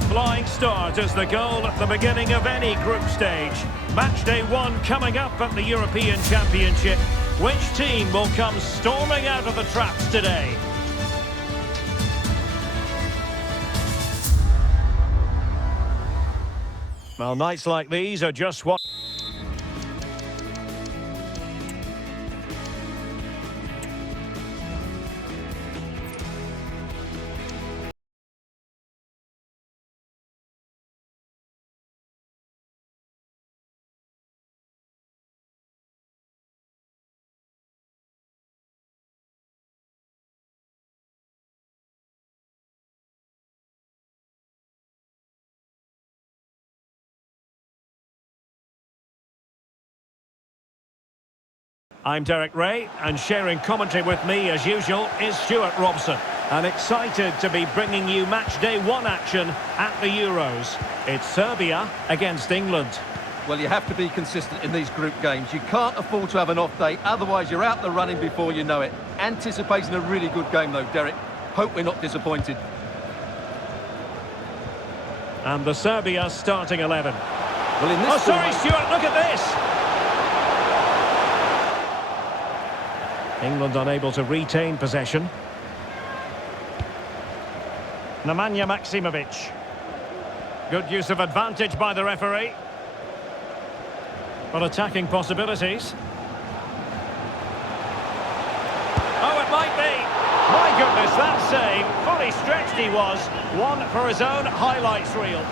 A flying start is the goal at the beginning of any group stage. Match day one coming up at the European Championship. Which team will come storming out of the traps today? Well, nights like these are just what... I'm Derek Ray, and sharing commentary with me, as usual, is Stuart Robson. And excited to be bringing you match day one action at the Euros. It's Serbia against England. Well, you have to be consistent in these group games. You can't afford to have an off day, otherwise you're out the running before you know it. Anticipating a really good game, though, Derek. Hope we're not disappointed. And the Serbia starting 11. Well, in this Stuart, look at this! England unable to retain possession. Nemanja Maksimovic. Good use of advantage by the referee. But attacking possibilities. Oh, it might be. My goodness, that save. Fully stretched he was. One for his own highlights reel.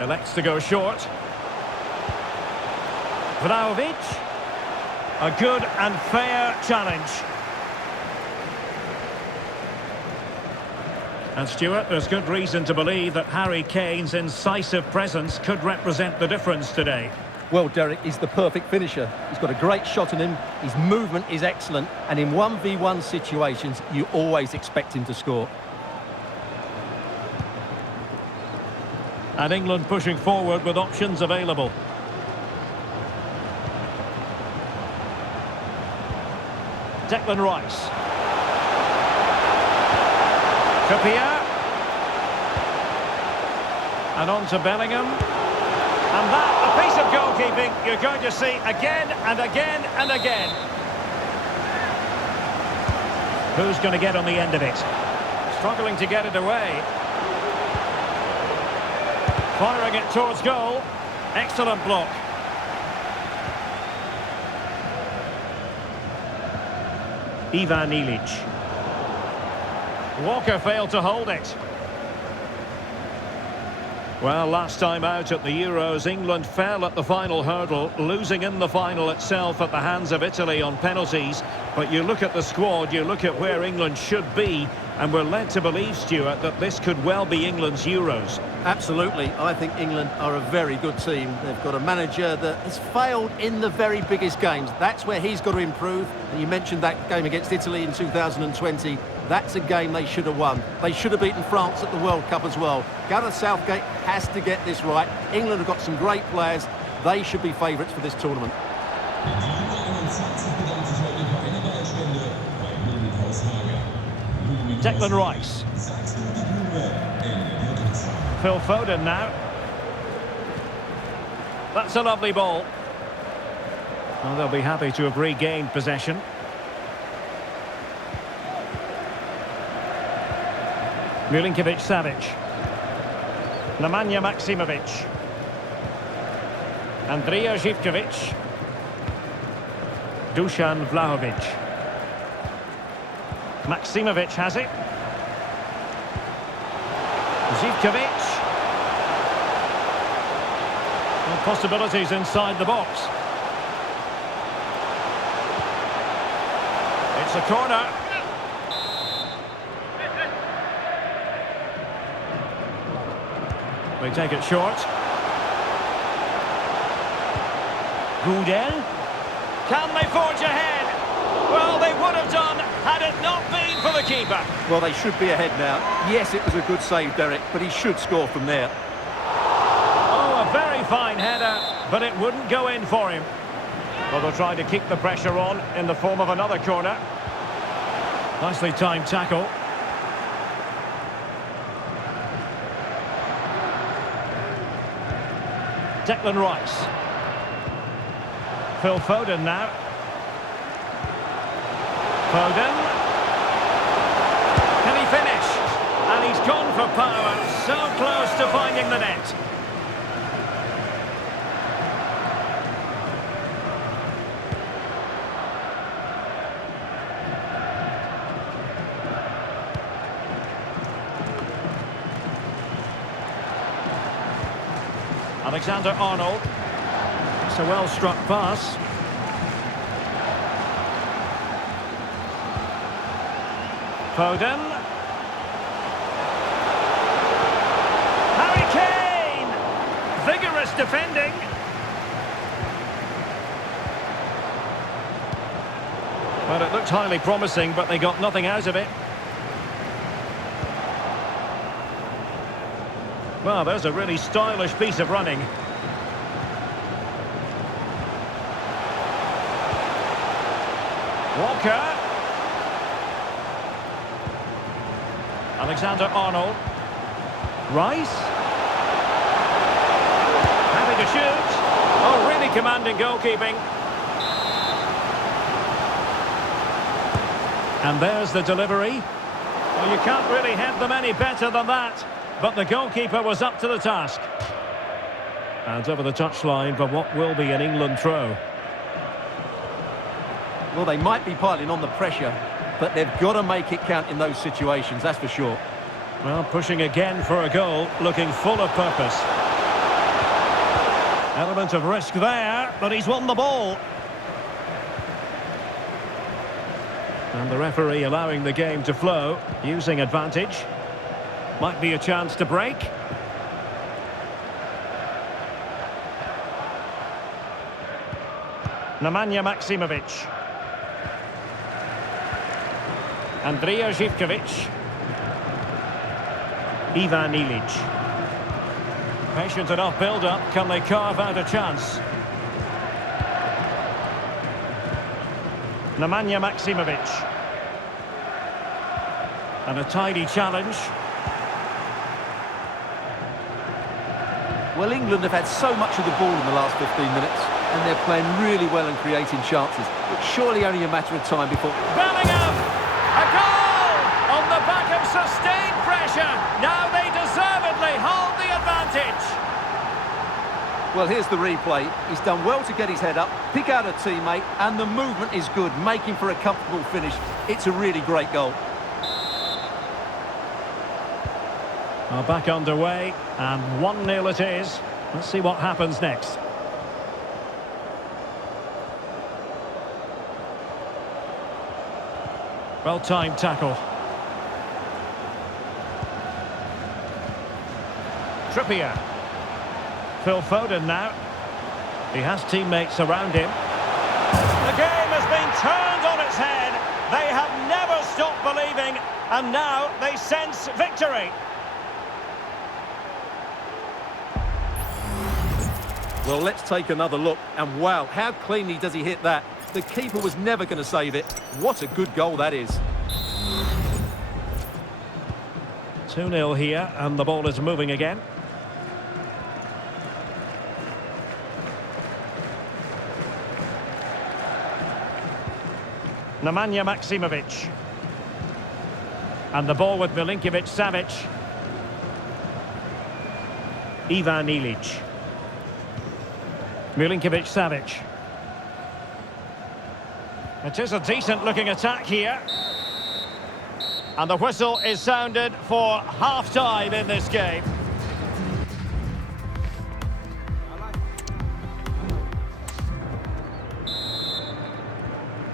Elects to go short. Vlahovic. A good and fair challenge. And Stuart, there's good reason to believe that Harry Kane's incisive presence could represent the difference today. Well, Derek, he's the perfect finisher. He's got a great shot in him. His movement is excellent. And in 1v1 situations, you always expect him to score. And England pushing forward with options available. Declan Rice. Trippier. And on to Bellingham. And that, a piece of goalkeeping you're going to see again and again and again. Who's going to get on the end of it? Struggling to get it away. Firing it towards goal. Excellent block. Ivan Ilic. Walker failed to hold it. Well, last time out at the Euros, England fell at the final hurdle, losing in the final itself at the hands of Italy on penalties. But you look at the squad, you look at where England should be, and we're led to believe, Stuart, that this could well be England's Euros. Absolutely. I think England are a very good team. They've got a manager that has failed in the very biggest games. That's where he's got to improve. And you mentioned that game against Italy in 2020. That's a game they should have won. They should have beaten France at the World Cup as well. Gareth Southgate has to get this right. England have got some great players. They should be favourites for this tournament. Declan Rice. Phil Foden now. That's a lovely ball. Well, they'll be happy to have regained possession. Milinkovic-Savic. Nemanja Maksimovic. Andrija Zivkovic. Dusan Vlahovic. Maksimovic has it. Zivkovic. Well, possibilities inside the box. It's a corner. They take it short. Gudel. Can they forge ahead? Well, they would have done had it not been for the keeper. Well, they should be ahead now. Yes, it was a good save, Derek, but he should score from there. Oh, a very fine header, but it wouldn't go in for him. Well, they'll try to keep the pressure on in the form of another corner. Nicely timed tackle. Declan Rice. Phil Foden now. Foden. Can he finish? And he's gone for power. So close to finding the net. Alexander-Arnold. It's a well-struck pass. Foden. Harry Kane! Vigorous defending. Well, it looked highly promising, but they got nothing out of it. Well, there's a really stylish piece of running. Walker. Alexander-Arnold. Rice. Happy to shoot. Oh, really commanding goalkeeping. And there's the delivery. Well, you can't really head them any better than that. But the goalkeeper was up to the task. And over the touchline for what will be an England throw. Well, they might be piling on the pressure, but they've got to make it count in those situations, that's for sure. Well, pushing again for a goal, looking full of purpose. Element of risk there, but he's won the ball. And the referee allowing the game to flow, using advantage. Might be a chance to break. Nemanja Maksimovic. Andrija Živkovic. Ivan Ilic. Patient enough build-up. Can they carve out a chance? Nemanja Maksimovic. And a tidy challenge. Well, England have had so much of the ball in the last 15 minutes, and they're playing really well and creating chances. It's surely only a matter of time before... Bellingham! A goal! On the back of sustained pressure. Now they deservedly hold the advantage. Well, here's the replay. He's done well to get his head up, pick out a teammate, and the movement is good, making for a comfortable finish. It's a really great goal. Back underway, and 1-0 it is. Let's see what happens next. Well-timed tackle. Trippier. Phil Foden now. He has teammates around him. The game has been turned on its head. They have never stopped believing, and now they sense victory. Well, let's take another look. And wow, how cleanly does he hit that? The keeper was never going to save it. What a good goal that is. 2-0 here, and the ball is moving again. Nemanja Maksimovic. And the ball with Milinkovic-Savic. Ivan Ilic. Milinkovic-Savic. It is a decent-looking attack here. And the whistle is sounded for half-time in this game.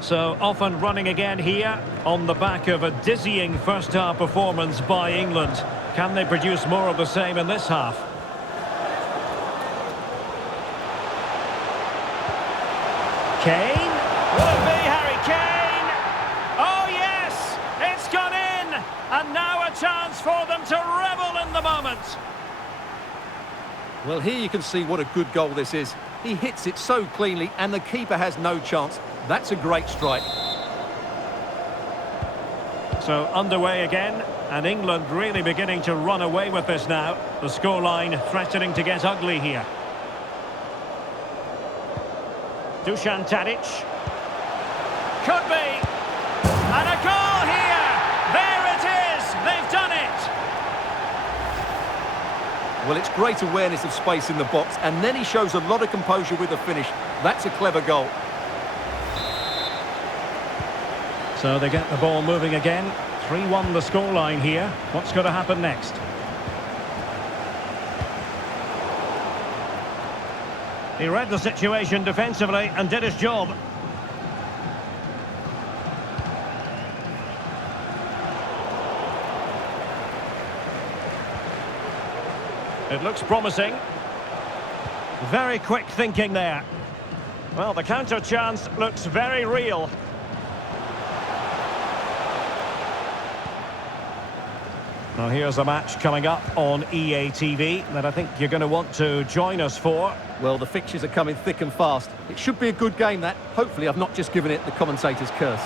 So, off and running again here on the back of a dizzying first-half performance by England. Can they produce more of the same in this half? Kane? Will it be Harry Kane? chance for them to revel in the moment. Well, here you can see what a good goal this is. He hits it so cleanly and the keeper has no chance. That's a great strike. So underway again, and England really beginning to run away with this now. The scoreline threatening to get ugly here. Dusan Tadic. Could be. And a goal here! There it is! They've done it! Well, it's great awareness of space in the box, and then he shows a lot of composure with the finish. That's a clever goal. So they get the ball moving again. 3-1 the scoreline here. What's going to happen next? He read the situation defensively and did his job. It looks promising. Very quick thinking there. Well, the counter chance looks very real. Now here's a match coming up on EA TV that I think you're going to want to join us for. Well, the fixtures are coming thick and fast. It should be a good game, that. Hopefully I've not just given it the commentator's curse.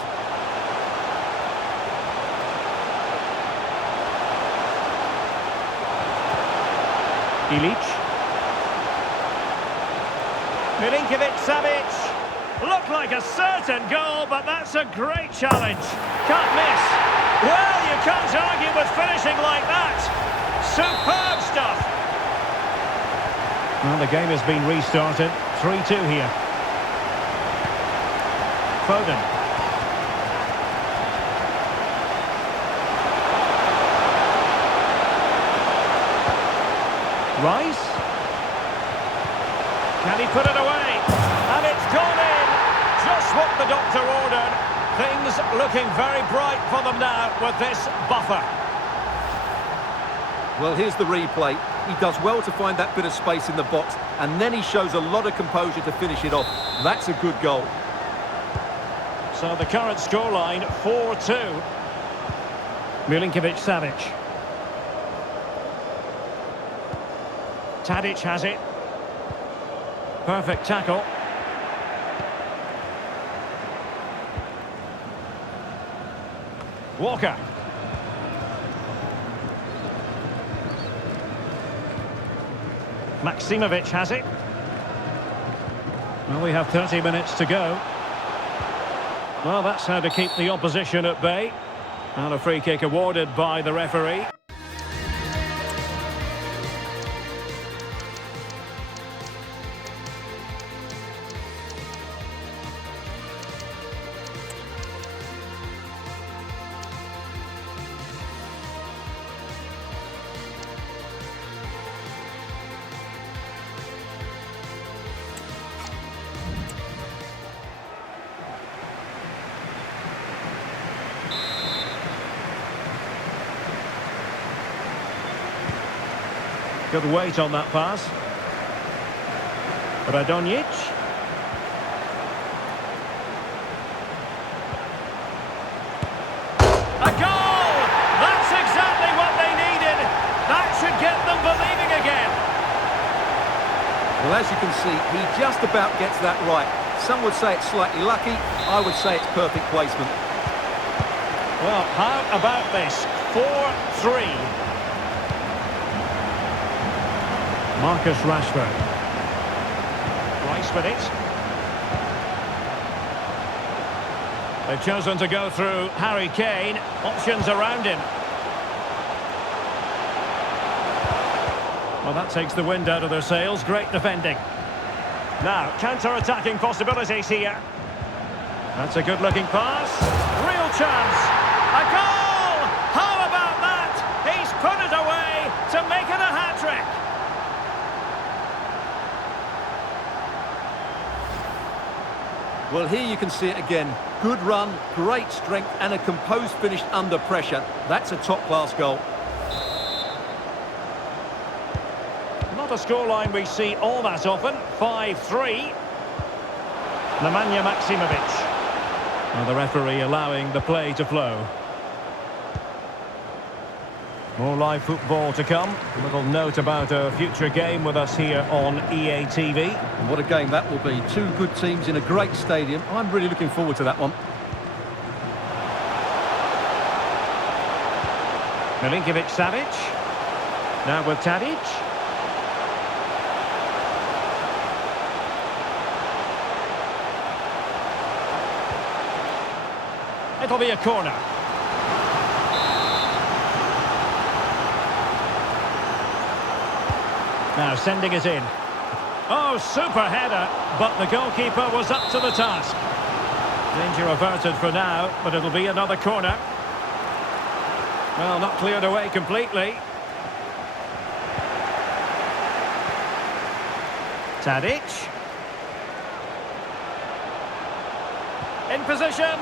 Ilic. Milinkovic-Savic. Looked like a certain goal, but that's a great challenge. Can't miss. Well, you can't argue with finishing like that. Superb stuff. Well, the game has been restarted. 3-2 here. Foden. Rice. Can he put it away? And it's gone in. Just what the doctor ordered. Things looking very bright for them now with this buffer. Well, here's the replay. He does well to find that bit of space in the box, and then he shows a lot of composure to finish it off. That's a good goal. So the current scoreline, 4-2. Milinkovic-Savic. Tadic has it. Perfect tackle. Walker. Maximovic has it. Well, we have 30 minutes to go. Well, that's how to keep the opposition at bay. And a free kick awarded by the referee. Good weight on that pass. Radonjic. A goal! That's exactly what they needed. That should get them believing again. Well, as you can see, he just about gets that right. Some would say it's slightly lucky. I would say it's perfect placement. Well, how about this? 4-3. Marcus Rashford. Rice with it. They've chosen to go through Harry Kane. Options around him. Well, that takes the wind out of their sails. Great defending. Now, counter-attacking possibilities here. That's a good-looking pass. Real chance. A goal! How about that? He's put it away to make it a hat-trick. Well, here you can see it again. Good run, great strength, and a composed finish under pressure. That's a top-class goal. Not a scoreline we see all that often. 5-3. Nemanja Maximovic. Well, the referee allowing the play to flow. More live football to come. A little note about a future game with us here on EA TV. And what a game that will be. Two good teams in a great stadium. I'm really looking forward to that one. Milinkovic-Savic. Now with Tadic. It'll be a corner. Now sending it in. Oh, super header, but the goalkeeper was up to the task. Danger averted for now, but it'll be another corner. Well, not cleared away completely. Tadic. In position.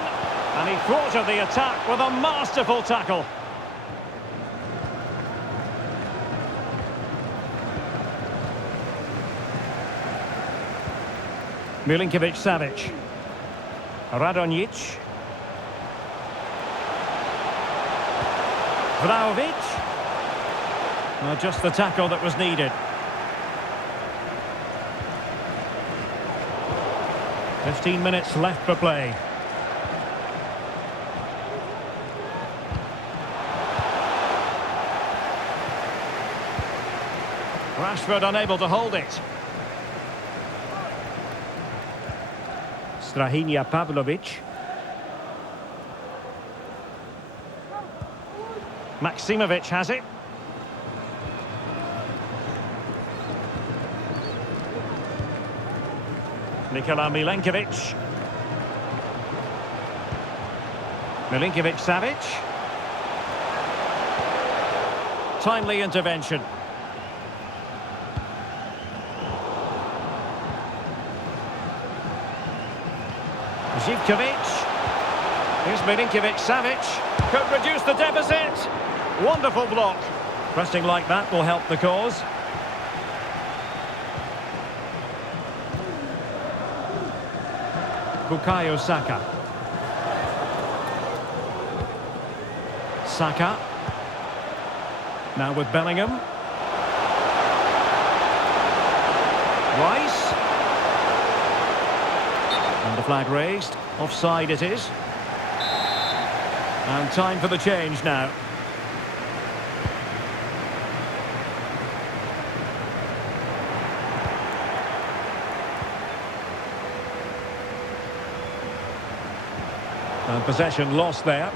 And he thwarted the attack with a masterful tackle. Milinkovic-Savic. Radonjic. Vlahovic. Well, just the tackle that was needed. "15 minutes left for play. Rashford unable to hold it. Strahinja Pavlovic. Maksimovic has it. Nikola Milenkovic. Milinkovic-Savic. Timely intervention. Zivkovic. Here's Milinkovic-Savic. Could reduce the deficit. Wonderful block. Pressing like that will help the cause. Bukayo Saka. Saka. Now with Bellingham. Rice. And the flag raised. Offside it is. And time for the change now. And possession lost there.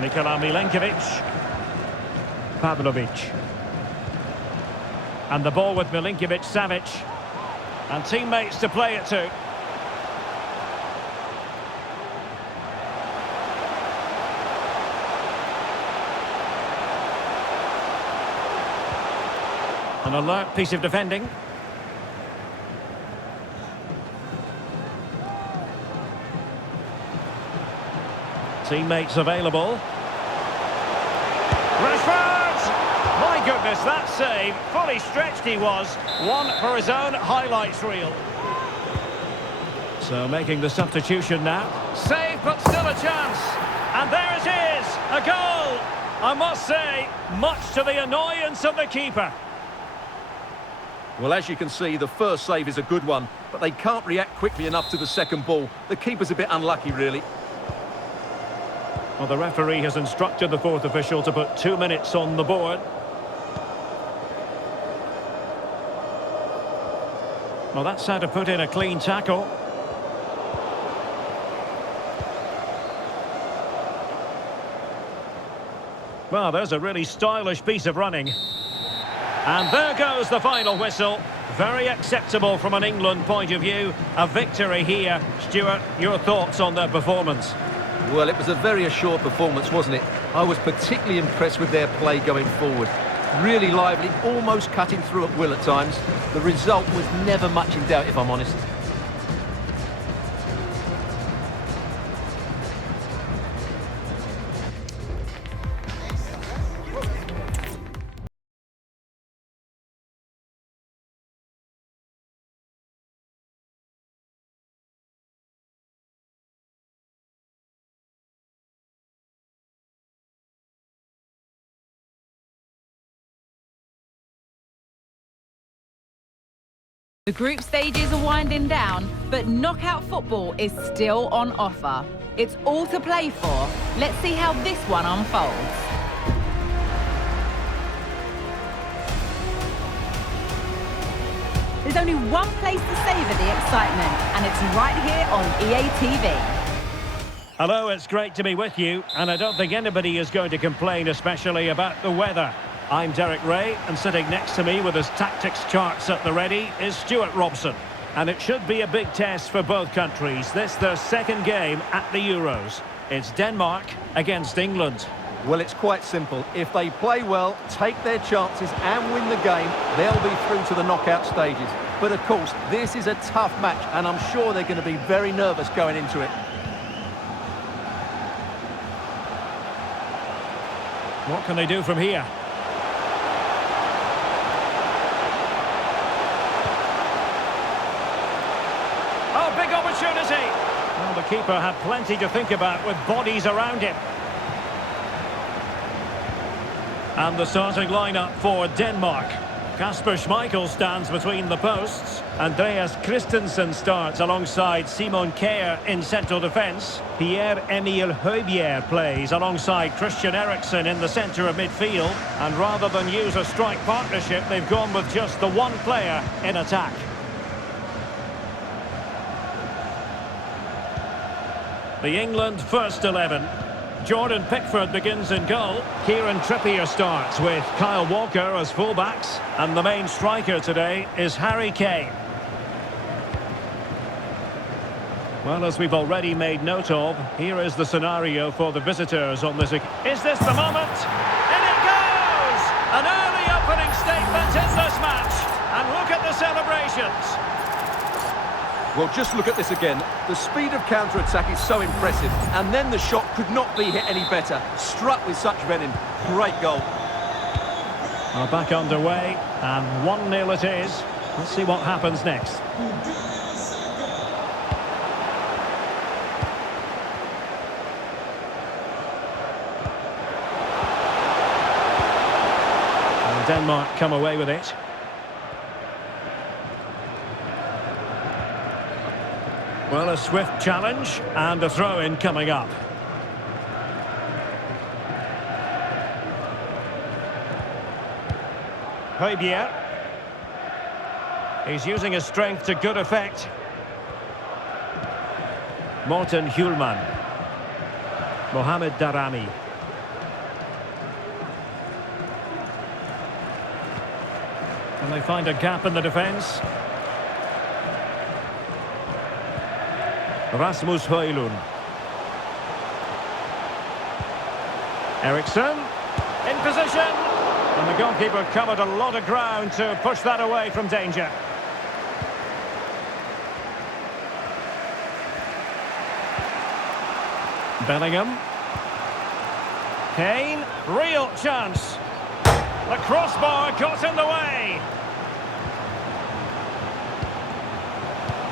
Nikola Milenkovic. Pavlovic. And the ball with Milinkovic-Savic. And teammates to play it to. An alert piece of defending. Teammates available. Rashford! My goodness, that save. Fully stretched he was. One for his own highlights reel. So making the substitution now. Save, but still a chance. And there it is, a goal. I must say, much to the annoyance of the keeper. Well, as you can see, the first save is a good one, but they can't react quickly enough to the second ball. The keeper's a bit unlucky, really. Well, the referee has instructed the fourth official to put 2 minutes on the board. Well, that's how to put in a clean tackle. Well, there's a really stylish piece of running. And there goes the final whistle. Very acceptable from an England point of view. A victory here. Stuart, your thoughts on their performance? Well, it was a very assured performance, wasn't it? I was particularly impressed with their play going forward. Really lively, almost cutting through at will at times. The result was never much in doubt, if I'm honest. The group stages are winding down, but knockout football is still on offer. It's all to play for. Let's see how this one unfolds. There's only one place to savour the excitement, and it's right here on EA TV. Hello, it's great to be with you, and I don't think anybody is going to complain, especially about the weather. I'm Derek Ray, and sitting next to me with his tactics charts at the ready is Stuart Robson. And it should be a big test for both countries. This their second game at the Euros. It's Denmark against England. Well, it's quite simple. If they play well, take their chances and win the game, they'll be through to the knockout stages. But of course, this is a tough match, and I'm sure they're going to be very nervous going into it. What can they do from here? Oh, big opportunity! Well, the keeper had plenty to think about with bodies around him. And the starting lineup for Denmark. Kasper Schmeichel stands between the posts. Andreas Christensen starts alongside Simon Kjær in central defence. Pierre-Emile Højbjerg plays alongside Christian Eriksen in the centre of midfield. And rather than use a strike partnership, they've gone with just the one player in attack. The England first 11. Jordan Pickford begins in goal. Kieran Trippier starts with Kyle Walker as fullbacks. And the main striker today is Harry Kane. Well, as we've already made note of, here is the scenario for the visitors on this. Is this the moment? In it goes! An early opening statement in this match. And look at the celebrations. Well, just look at this again. The speed of counter-attack is so impressive. And then the shot could not be hit any better. Struck with such venom. Great goal. Well, back underway, and 1-0 it is. Let's see what happens next. And Denmark come away with it. Well, a swift challenge and a throw-in coming up. Højbjerg. He's using his strength to good effect. Morten Hjulman. Mohamed Darami. And they find a gap in the defence. Rasmus Højlund. Eriksen in position, and the goalkeeper covered a lot of ground to push that away from danger. Bellingham. Kane, real chance. The crossbar got in the way.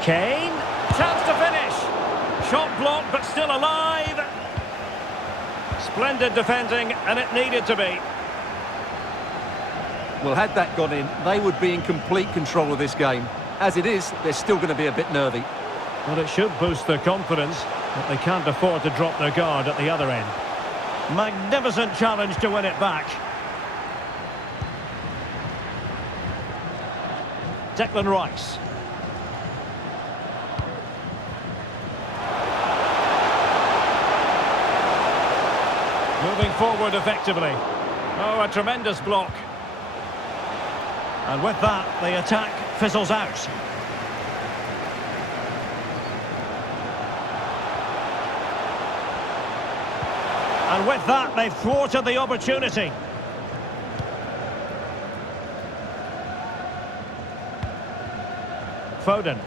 Kane, chance to finish. Shot blocked, but still alive. Splendid defending, and it needed to be. Well, had that gone in, they would be in complete control of this game. As it is, they're still going to be a bit nervy. Well, it should boost their confidence, but they can't afford to drop their guard at the other end. Magnificent challenge to win it back. Declan Rice. Moving forward effectively. Oh, a tremendous block. And with that, the attack fizzles out. And with that, they've thwarted the opportunity. Foden.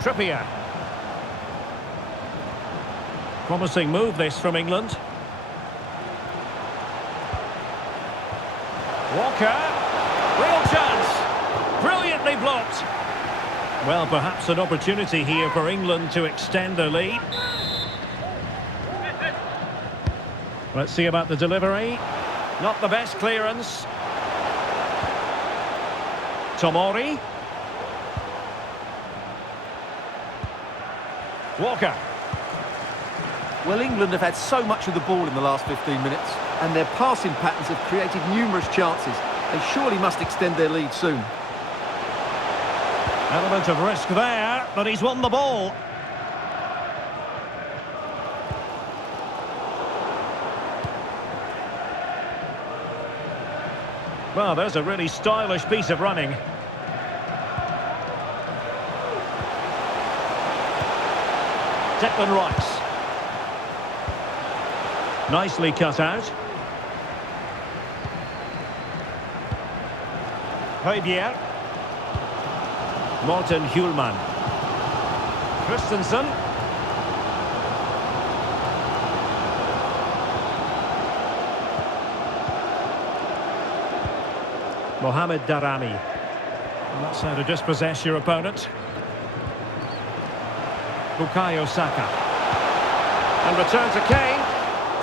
Trippier. Promising move this from England. Walker. Real chance. Brilliantly blocked. Well, perhaps an opportunity here for England to extend their lead. Let's see about the delivery. Not the best clearance. Tomori. Walker. Well, England have had so much of the ball in the last 15 minutes, and their passing patterns have created numerous chances. They surely must extend their lead soon. Element of risk there, but he's won the ball. Well, there's a really stylish piece of running. Declan Rice. Nicely cut out. Højbjerg. Morten Hjulman. Christensen. Mohamed Darami. And that's how to dispossess your opponent. Bukayo Saka. And return to Kane.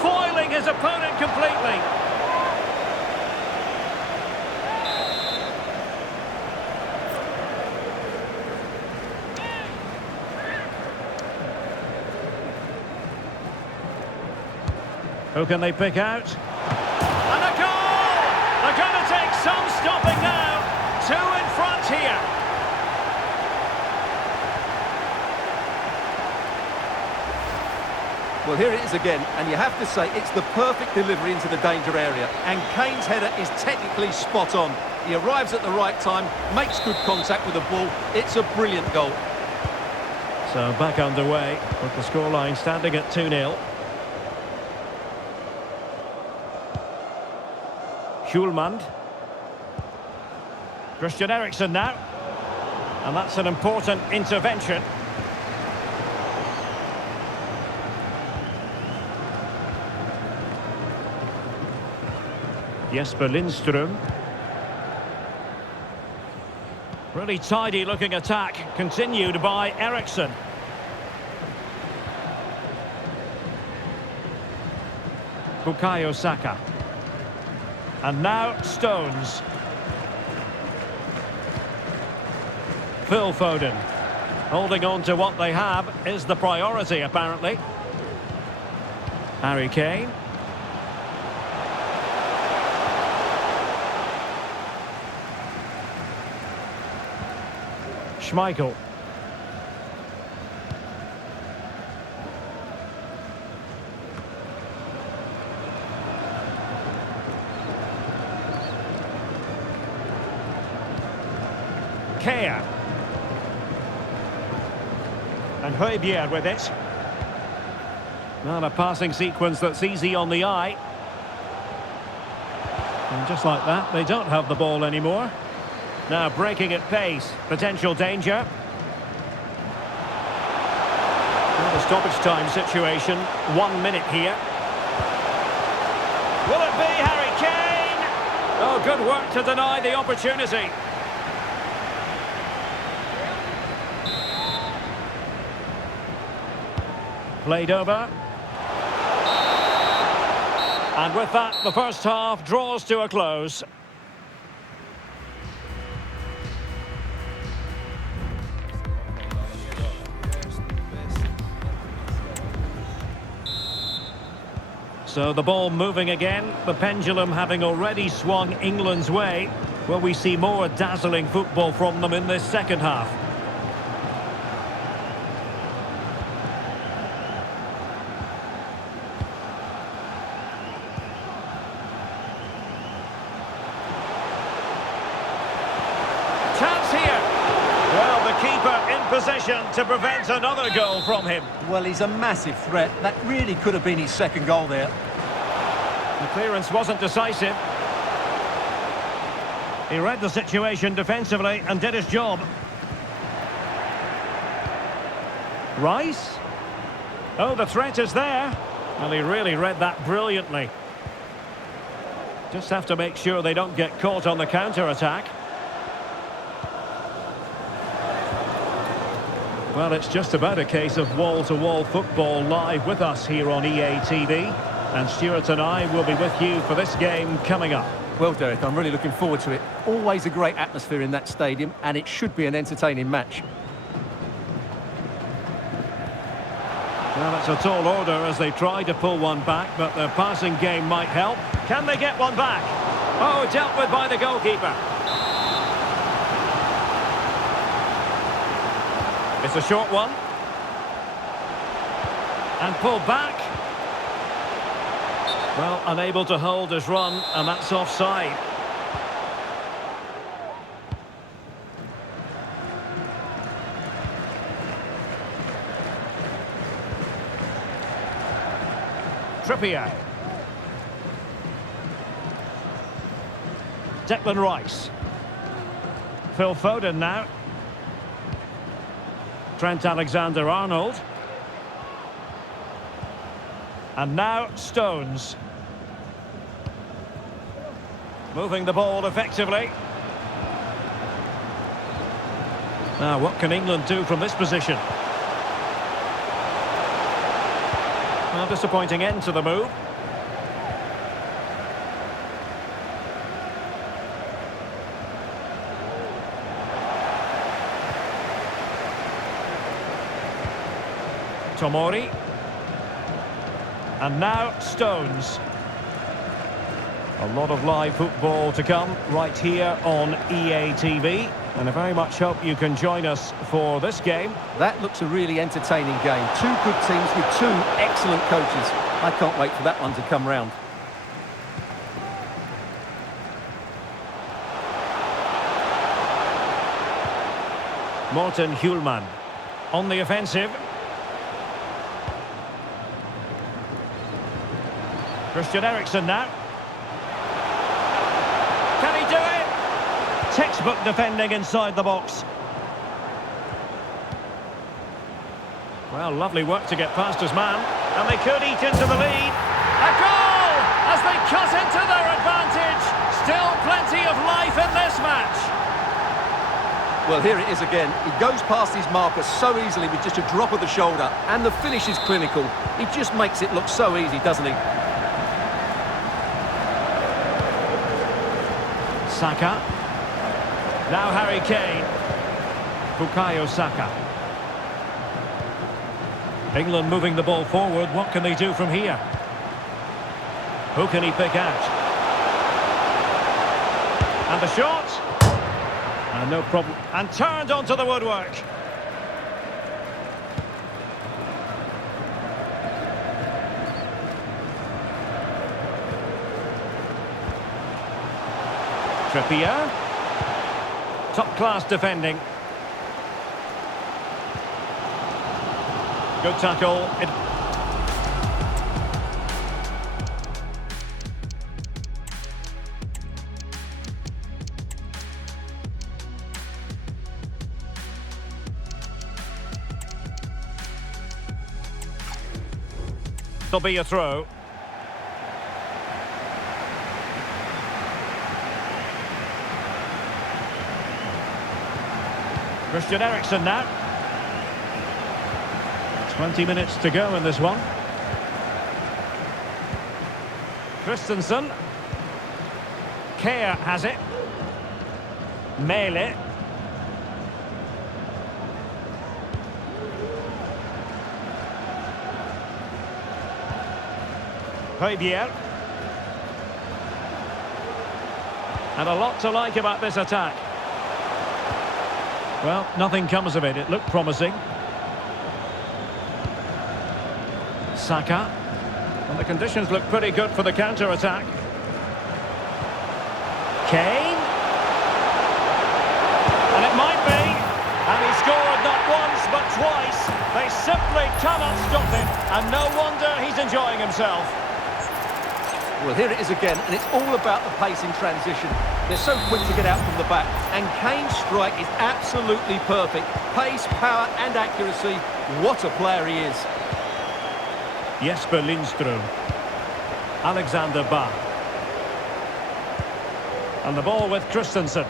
Foiling his opponent completely. Who can they pick out? And a goal! They're going to take some stopping now. Two in front here. Well, here it is again, and you have to say it's the perfect delivery into the danger area. And Kane's header is technically spot on. He arrives at the right time, makes good contact with the ball. It's a brilliant goal. So back underway, with the scoreline standing at 2-0. Hjulmand. Christian Eriksen now. And that's an important intervention. Jesper Lindström. Really tidy looking attack, continued by Eriksen. Bukayo Saka. And now Stones. Phil Foden. Holding on to what they have is the priority, apparently. Harry Kane. Schmeichel. Kea. And Højbjerg with it. Not a passing sequence that's easy on the eye. And just like that, they don't have the ball anymore. Now breaking at pace, potential danger. Well, the stoppage time situation, 1 minute here. Will it be Harry Kane? Oh, good work to deny the opportunity. Played over. And with that, the first half draws to a close. So the ball moving again, the pendulum having already swung England's way. Will we see more dazzling football from them in this second half? Chance here. Well, the keeper in position to prevent another goal from him. Well, he's a massive threat. That really could have been his second goal there. The clearance wasn't decisive. He read the situation defensively and did his job. Rice. Oh, the threat is there. Well, he really read that brilliantly. Just have to make sure they don't get caught on the counter-attack. Well, it's just about a case of wall-to-wall football live with us here on EA TV. And Stuart and I will be with you for this game coming up. Well, Derek, I'm really looking forward to it. Always a great atmosphere in that stadium, and it should be an entertaining match. Well, it's a tall order as they try to pull one back, but their passing game might help. Can they get one back? Oh, dealt with by the goalkeeper. It's a short one. And pulled back. Well, unable to hold his run, and that's offside. Trippier. Declan Rice. Phil Foden now. Trent Alexander-Arnold. And now Stones. Moving the ball effectively. Now, what can England do from this position? Well, disappointing end to the move. Tomori. And now Stones. A lot of live football to come right here on EA TV. And I very much hope you can join us for this game. That looks a really entertaining game. Two good teams with two excellent coaches. I can't wait for that one to come round. Morten Hjulman on the offensive. Christian Eriksen now. Can he do it? Textbook defending inside the box. Well, lovely work to get past his man. And they could eat into the lead. A goal! As they cut into their advantage. Still plenty of life in this match. Well, here it is again. He goes past his marker so easily with just a drop of the shoulder. And the finish is clinical. He just makes it look so easy, doesn't he? Saka. Now Harry Kane. Bukayo Saka. England moving the ball forward. What can they do from here? Who can he pick out? And the shot. And no problem. And turned onto the woodwork. Trippier. Top-class defending. Good tackle. There'll be a throw. Christian Eriksen now. 20 minutes to go in this one. Christensen. Kea has it. Mele. Højbjerg. And a lot to like about this attack. Well, nothing comes of it. It looked promising. Saka. And the conditions look pretty good for the counter-attack. Kane. And it might be. And he scored not once, but twice. They simply cannot stop him. And no wonder he's enjoying himself. Well, here it is again, and it's all about the pace in transition. They're so quick to get out from the back, and Kane's strike is absolutely perfect. Pace, power and accuracy. What a player he is. Jesper Lindström. Alexander Bach. And the ball with Christensen.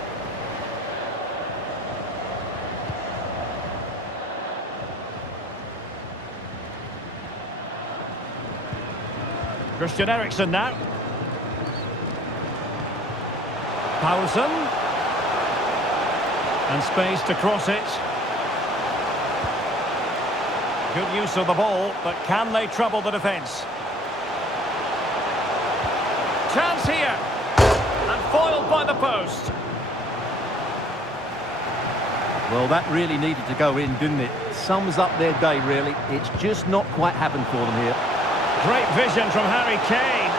Christian Eriksen now. Paulsen. And space to cross it. Good use of the ball, but can they trouble the defence? Chance here. And foiled by the post. Well, that really needed to go in, didn't it? Sums up their day, really. It's just not quite happened for them here. Great vision from Harry Kane.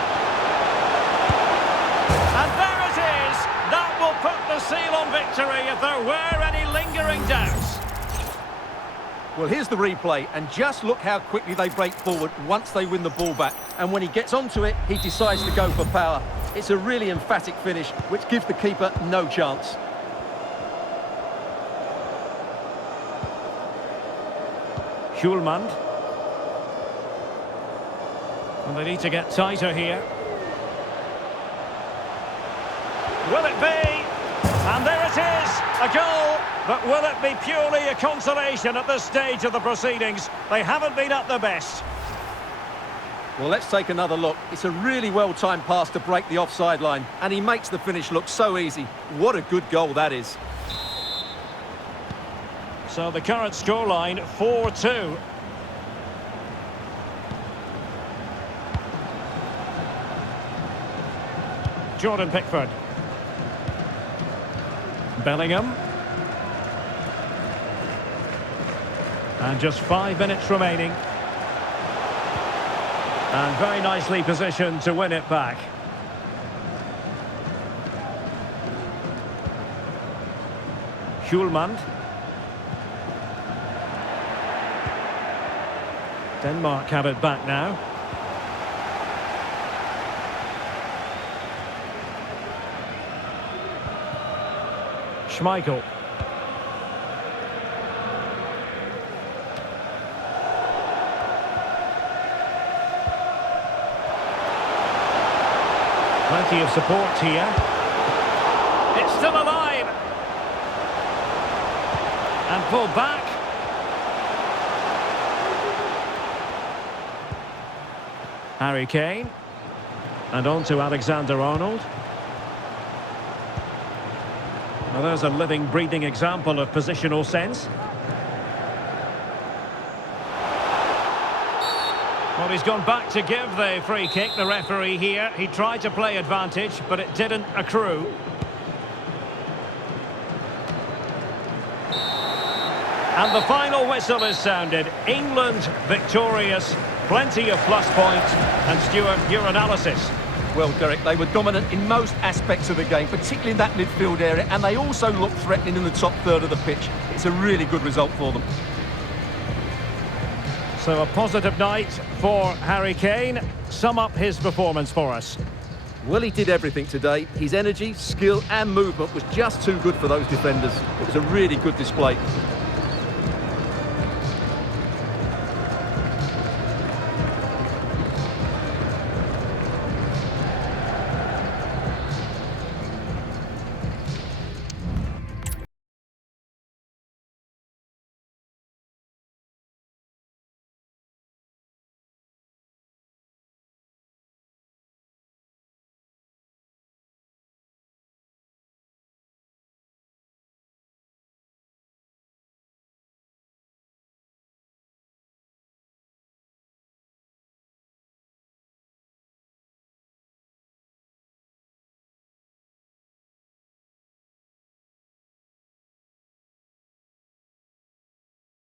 And there it is! That will put the seal on victory if there were any lingering doubts. Well, here's the replay, and just look how quickly they break forward once they win the ball back. And when he gets onto it, he decides to go for power. It's a really emphatic finish, which gives the keeper no chance. Schulman. And they need to get tighter here. Will it be? And there it is, a goal. But will it be purely a consolation at this stage of the proceedings? They haven't been at their best. Well, let's take another look. It's a really well-timed pass to break the offside line, and he makes the finish look so easy. What a good goal that is. So the current scoreline, 4-2. Jordan Pickford. Bellingham. And just 5 minutes remaining. And very nicely positioned to win it back. Schulman. Denmark have it back now. Schmeichel. Plenty of support here. It's still alive. And pulled back. Harry Kane. And on to Alexander-Arnold. Well, there's a living, breathing example of positional sense. Well, he's gone back to give the free kick, the referee here. He tried to play advantage, but it didn't accrue. And the final whistle is sounded. England victorious. Plenty of plus points. And Stuart, your analysis. Well, Derek, they were dominant in most aspects of the game, particularly in that midfield area, and they also looked threatening in the top third of the pitch. It's a really good result for them. So a positive night for Harry Kane. Sum up his performance for us. Well, he did everything today. His energy, skill and movement was just too good for those defenders. It was a really good display.